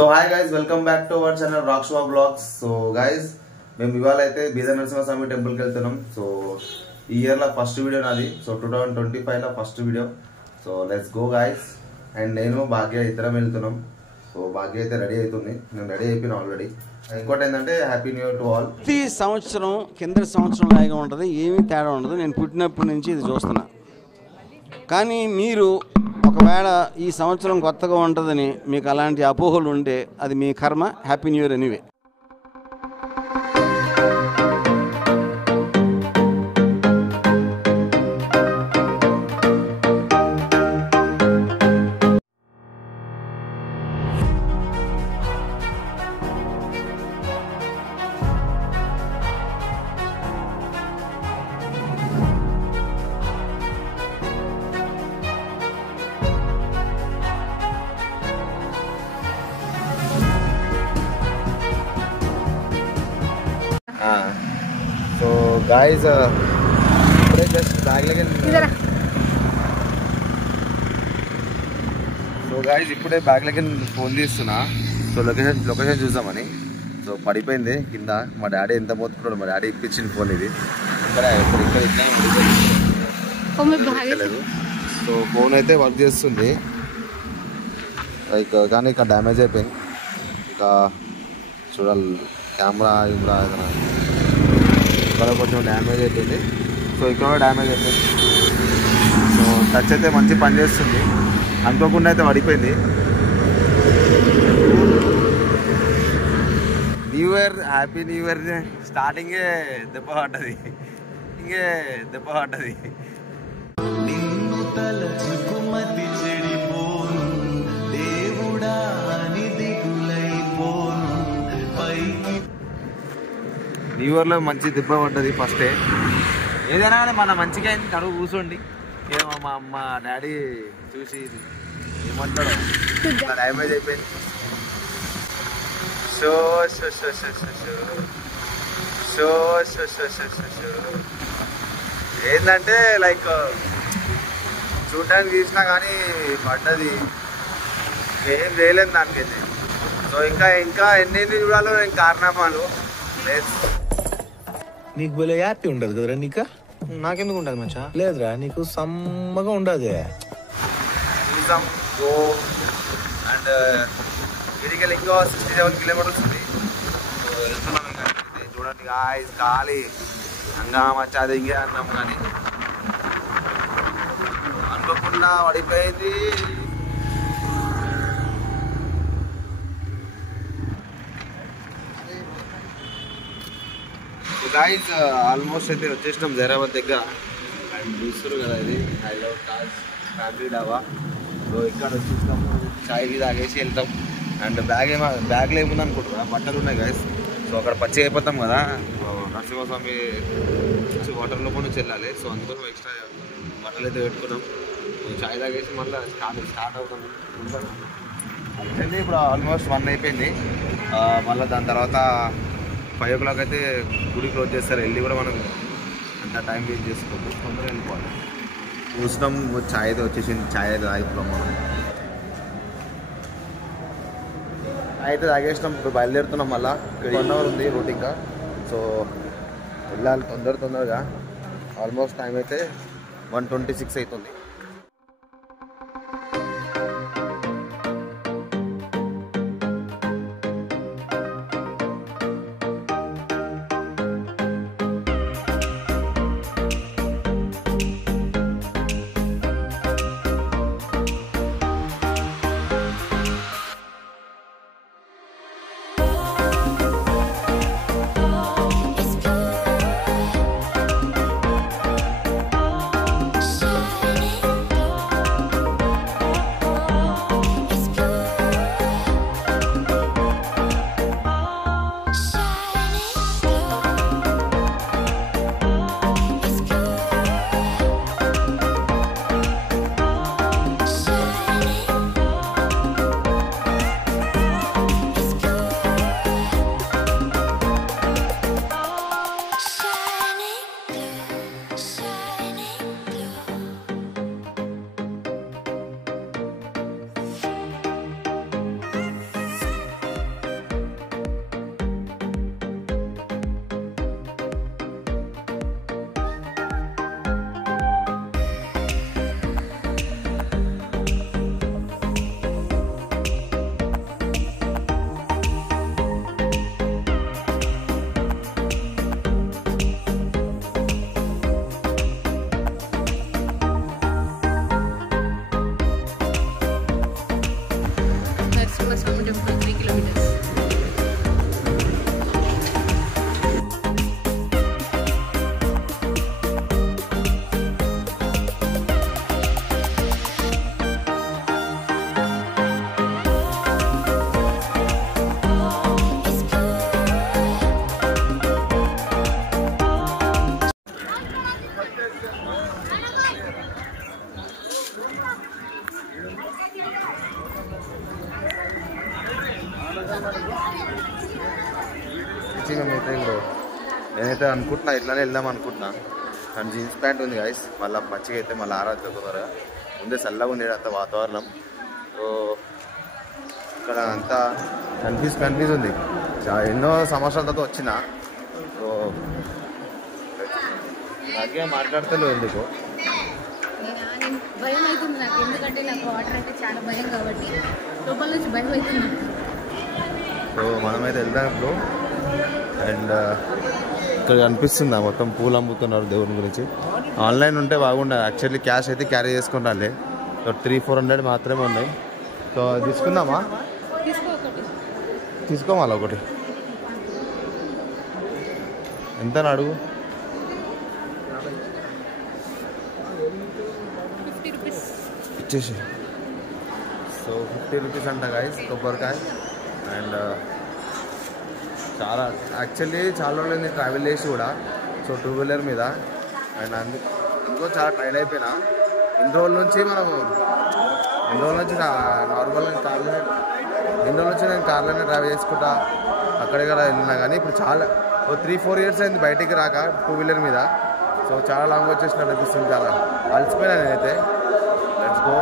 So hi guys, welcome back to our channel Rakshava blogs. So guys, మేము ఇవాళ అయితే బీదర్ నరసింహస్వామి టెంపుల్కి వెళ్తున్నాం. సో ఈ ఇయర్లో ఫస్ట్ వీడియో నాది. సో 2025లో first video. So let's go guys. And నేను భాగ్య ఇద్దరం వెళ్తున్నాం. సో భాగ్య అయితే రెడీ అవుతుంది, నేను రెడీ అయిపోయినా ఆల్రెడీ. ఇంకోటి ఏంటంటే happy new year to all. ప్రతి సంవత్సరం కింద సంవత్సరం లాగా ఉంటుంది, ఏమీ తేడా ఉండదు. నేను పుట్టినప్పటి నుంచి ఇది చూస్తున్నా. కానీ మీరు ఒకవేళ ఈ సంవత్సరం కొత్తగా ఉంటుందని మీకు అలాంటి అపోహలు ఉంటే అది మీ కర్మ. Happy new year anyway. So guys, ఇప్పుడే జస్ట్ బ్యాగ్లకి ఫోన్ తీస్తున్నా. సో లొకేషన్ చూద్దామని. సో పడిపోయింది కింద. మా డాడీ ఎంత మోతున్నాడు, మా డాడీ ఇప్పించింది ఫోన్ ఇది. ఇక్కడ సో ఫోన్ అయితే వర్క్ చేస్తుంది లైక్, కానీ ఇక్కడ డ్యామేజ్ అయిపోయింది. ఇంకా చూడాలి కెమెరా ఇమ్రా ఇక్కడ కొంచెం డ్యామేజ్ అయిపోయింది. సో ఇక్కడ డ్యామేజ్ అయిపోయింది. సో టచ్ అయితే మంచి పని చేస్తుంది. అనుకోకుండా అయితే పడిపోయింది. New year, happy new year స్టార్టింగే దెబ్బ పడ్డది. న్యూ ఇయర్లో మంచి దెబ్బ పడ్డది ఫస్టే. ఏదైనా కానీ మన మంచిగా అయింది. తడుగు కూర్చోండి. ఏమో మా అమ్మ డాడీ చూసి ఏమంటాడో డ్యామేజ్ అయిపోయింది. So so so so so so so so so so ఏంటంటే లైక్ చూడటానికి తీసినా కానీ పడ్డది, ఏం చేయలేదు దానికైతే. సో ఇంకా ఎన్ని చూడాలో నేను కారణాలు లేదు. నీకు భలే హ్యాపీ ఉండదు కదరా? నీకు నాకెందుకు ఉంటుంది మచ్చా? లేదురా, నీకు సమ్మగా ఉండదు. చూసాం గో అండ్ ఇదికెళ్ళి ఇంకో 67 కిలోమీటర్స్ ఉంది. సో వెళ్తున్నాం. ఇంకా చూడండి గాయ్స్, గాలి హంగా మచ్చా అది ఇంకే అన్నాం కానీ అనుకోకుండా పడిపోయింది. గాయస్ ఆల్మోస్ట్ అయితే వచ్చేసినాం జైరాబాద్ దగ్గర. అండ్ చూస్తారు కదా, ఇది ఐ లవ్ తాజ్ ఫ్యామిలీ డాబా. సో ఇక్కడ వచ్చేస్తాం, చాయ్ తాగేసి వెళ్తాం. అండ్ బ్యాగ్లో ఏముంది అనుకుంటున్నా, బట్టలు ఉన్నాయి గాయస్. సో అక్కడ పచ్చి అయిపోతాం కదా, నరసింహస్వామి వాటర్లో కూడా నుంచి వెళ్ళాలి. సో అందుకోసం ఎక్స్ట్రా బట్టలు అయితే పెట్టుకున్నాం. చాయ్ తాగేసి మళ్ళీ స్టార్ట్ అవుతాం. అయితే ఇప్పుడు ఆల్మోస్ట్ 1 అయిపోయింది. మళ్ళీ దాని తర్వాత 5 o'clock అయితే గుడి క్లోజ్ చేస్తారు. వెళ్ళి కూడా మనం అంత టైం వేస్ట్ చేసుకోవద్దు, తొందరగా వెళ్ళిపోవాలి. చూసినాం ఛాయ్ అయితే వచ్చేసింది. ఛాయ్ అయితే తాగిపోతాం మనం. అయితే తాగేసినాం. ఇప్పుడు బయలుదేరుతున్నాం. మళ్ళీ 1 hour ఉంది రూట్ ఇంకా. సో వెళ్ళాలి తొందరగా. ఆల్మోస్ట్ టైం అయితే 1:26 అవుతుంది. Shining నేనైతే అనుకుంటున్నా ఇట్లానే వెళ్దాం అనుకుంటున్నా. అండ్ జీన్స్ ప్యాంట్ ఉంది గైస్, మళ్ళీ మంచిగా అయితే మళ్ళీ ఆరాధన కుదరగా ముందే చల్లగా ఉంది అంత వాతావరణం. సో ఇక్కడ అంతా కనిపిస్తుంది. ఎన్నో సంవత్సరాల తర్వాత వచ్చిన. సో నాకే మాట్లాడతలేవు ఎందుకు భయం అవుతుంది నాకు, ఎందుకంటే నాకు వాటర్ అంటే చాలా భయం కాబట్టి లోపల నుంచి భయం అవుతుంది. సో మనమైతే వెళ్దాం ఇప్పుడు. అండ్ ఇక్కడ కనిపిస్తుందా మొత్తం పూలు అమ్ముతున్నారు దేవుని గురించి. ఆన్లైన్ ఉంటే బాగుండదు యాక్చువల్లీ, క్యాష్ అయితే క్యారీ చేసుకుని రాలే. సో 300-400 మాత్రమే ఉన్నాయి. సో తీసుకుందామా? తీసుకోమాల ఒకటి ఎంత అడుగు? 50 రూపీస్ ఇచ్చేసి. సో 50 రూపీస్ అంట గైస్ కొబ్బరికాయ. అండ్ చాలా యాక్చువల్లీ చాలా రోజులు ట్రావెల్ చేసి కూడా, సో 2 వీలర్ మీద. అండ్ అందుకో చాలా టైర్డ్ అయిపోయినా. ఇన్ని రోజుల నుంచి నార్మల్గా నేను కార్లోనే ట్రావెల్ చేసుకుంటా అక్కడిక్కడ వెళ్ళినా. కానీ ఇప్పుడు చాలా 3-4 ఇయర్స్ అయింది బయటికి రాక 2 వీలర్ మీద. సో చాలా లాంగ్ వచ్చేసినట్టు అనిపిస్తుంది. చాలా అలసిపోయినా నేనైతే. Let's go.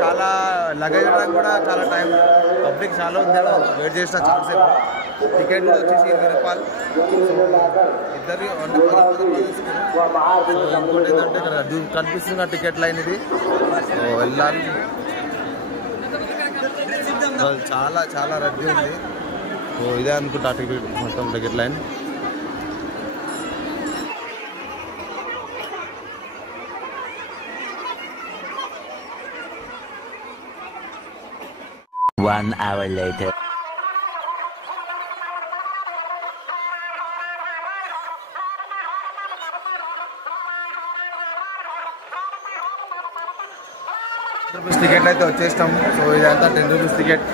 చాలా లగేజ్ రావడానికి కూడా చాలా టైం, పబ్లిక్ చాలా ఉంది. వెయిట్ చేసిన చాలాసేపు. టికెట్ కూడా వచ్చేసి 20 రూపాయలు. ఇద్దరు ఇంకోటి ఏంటంటే ఇక్కడ కనిపిస్తుంది టికెట్ లైన్ ఇది. సో వెళ్ళాలి. చాలా చాలా రద్దీ ఉంది. సో ఇదే అనుకుంటా టికెట్ మొత్తం ticket line. One hour later. Ticket అయితే వచ్చేస్తాం. సో ఇదంతా 10 రూపీస్ టికెట్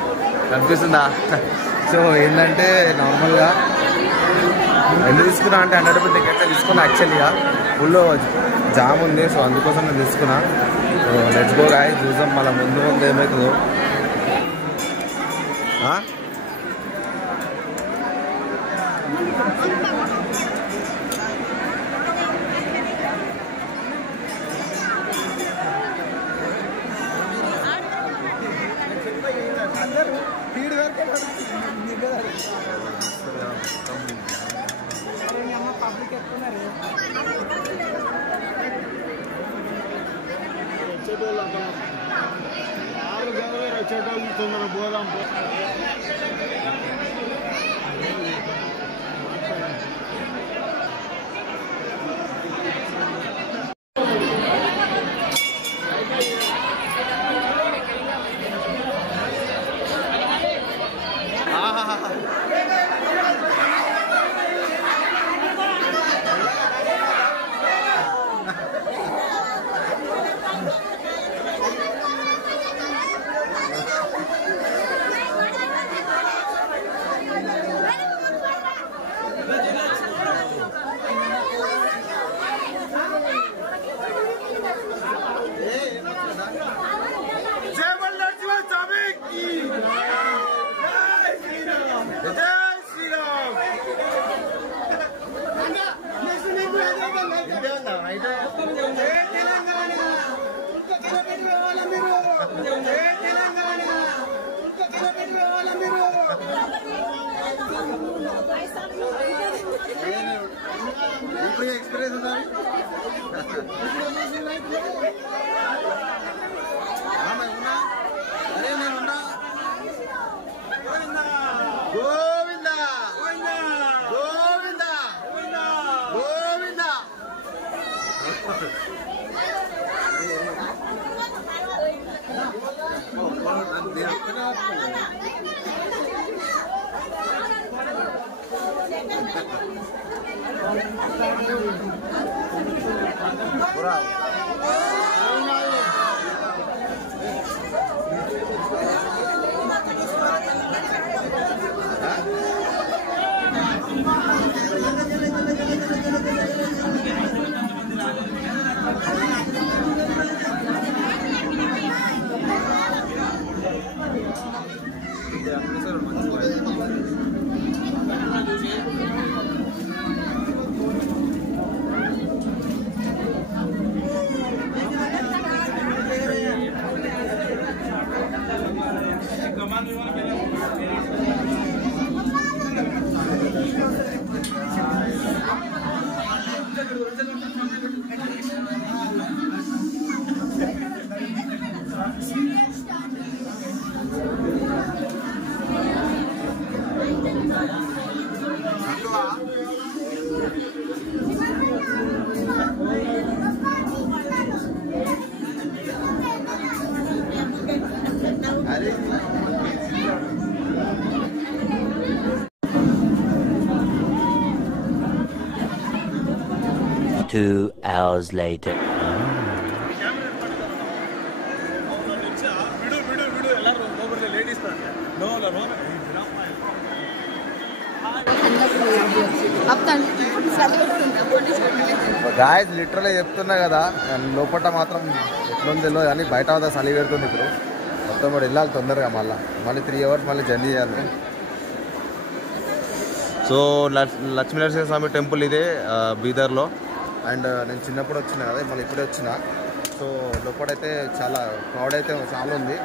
కనిపిస్తుందా? సో ఏంటంటే నార్మల్గా ఎందుకు తీసుకున్నా అంటే 100 రూపీస్ టికెట్ తీసుకున్నా. యాక్చువల్గా ఫుల్ జామ్ ఉంది. సో అందుకోసం నేను తీసుకున్నా. సో లెట్స్ గో గాయ్స్, చూద్దాం మళ్ళీ ముందు ఏమవుతుందో. ఎక్స్పీరియన్స్ ఉందా? అరే నేనున్నా. Govinda Govinda Govinda. 2 hours later. Guys literally చెప్తున్నా కదా, లోపల మాత్రం ఎట్లుంది తెలియదు కానీ బయట అవుతా చలి పెడుతుంది. ఇప్పుడు మొత్తం కూడా వెళ్ళాలి తొందరగా, మళ్ళీ 3 hours మళ్ళీ జర్నీ చేయాలి. సో లక్ష్మీనరసింహ స్వామి టెంపుల్ ఇదే బీదర్లో. అండ్ నేను చిన్నప్పుడు వచ్చిన కదా, మళ్ళీ ఇప్పుడే వచ్చిన. సో లోపలైతే చాలా క్రౌడ్ అయితే చాలా ఉంది.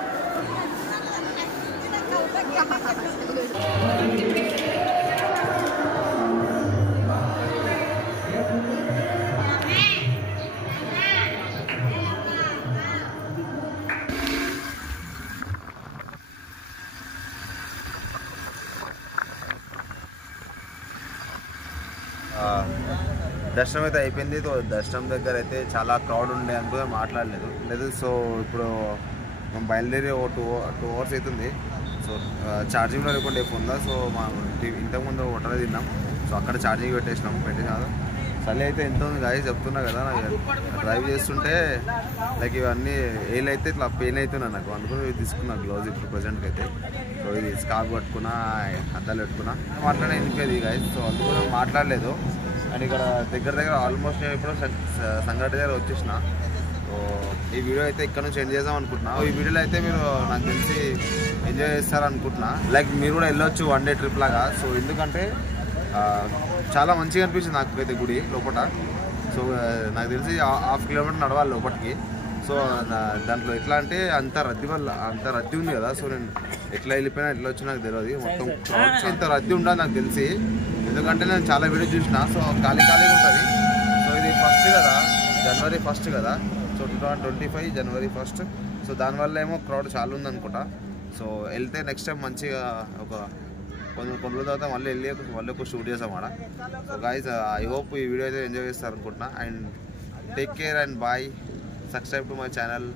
దర్శనం అయితే అయిపోయింది. దర్శనం దగ్గర అయితే చాలా క్రౌడ్ ఉండే అనుకో మాట్లాడలేదు. సో ఇప్పుడు మనం బయలుదేరి 2 hours అవుతుంది. సో ఛార్జింగ్లో లేకుండా ఉందా. సో మా ఇంతకుముందు హోటల్ తిన్నాం. సో అక్కడ ఛార్జింగ్ పెట్టేసాను. చలి అయితే ఎంత ఉంది గాయస్ చెప్తున్నా కదా, డ్రైవ్ చేస్తుంటే లైక్ ఇవన్నీ ఏళ్ళు అయితే ఇట్లా పెయిన్ అవుతున్నాయి నాకు. అందుకని ఇది తీసుకున్నా గ్లౌజ్ ఇప్పుడు ప్రజెంట్కి అయితే. సో ఇది స్కార్ఫ్ పట్టుకున్నా, అద్దాలు పెట్టుకున్నా, మాట్లాడే ఇంకేది గాయస్. సో అందుకని మాట్లాడలేదు. అండ్ ఇక్కడ దగ్గర ఆల్మోస్ట్ నేను ఇప్పుడు సంగారెడ్డి దగ్గర వచ్చేసిన. సో ఈ వీడియో అయితే ఇక్కడ నుంచి ఎండ్ చేద్దాం అనుకుంటున్నా. ఈ వీడియోలో అయితే మీరు నాకు తెలిసి ఎంజాయ్ చేస్తారనుకుంటున్నా. లైక్ మీరు కూడా వెళ్ళొచ్చు 1 day ట్రిప్ లాగా. సో ఎందుకంటే చాలా మంచిగా అనిపించింది నాకైతే గుడి లోపల. సో నాకు తెలిసి 1/2 kilometer నడవాలి లోపలికి. సో దాంట్లో ఎట్లా అంటే అంత రద్దీ ఉంది కదా. సో నేను ఎట్లా వెళ్ళిపోయినా ఎట్లా వచ్చి నాకు తెలియదు. మొత్తం క్రౌడ్ ఇంత రద్దీ ఉండదు నాకు తెలిసి, ఎందుకంటే నేను చాలా వీడియో చూసిన. సో ఖాళీగా ఉంటుంది. సో ఇది ఫస్ట్ కదా, January 1st కదా. So 2025 January 1st. సో దానివల్ల ఏమో క్రౌడ్ చాలా ఉందనుకుంటా. సో వెళ్తే నెక్స్ట్ టైం మంచిగా ఒక కొన్ని రోజుల తర్వాత మళ్ళీ ఒక షూట్ చేసాం ఆడ. సో గైస్ ఐ హోప్ ఈ వీడియో అయితే ఎంజాయ్ చేస్తారు అనుకుంటున్నా. And take care and bye. Subscribe to my channel.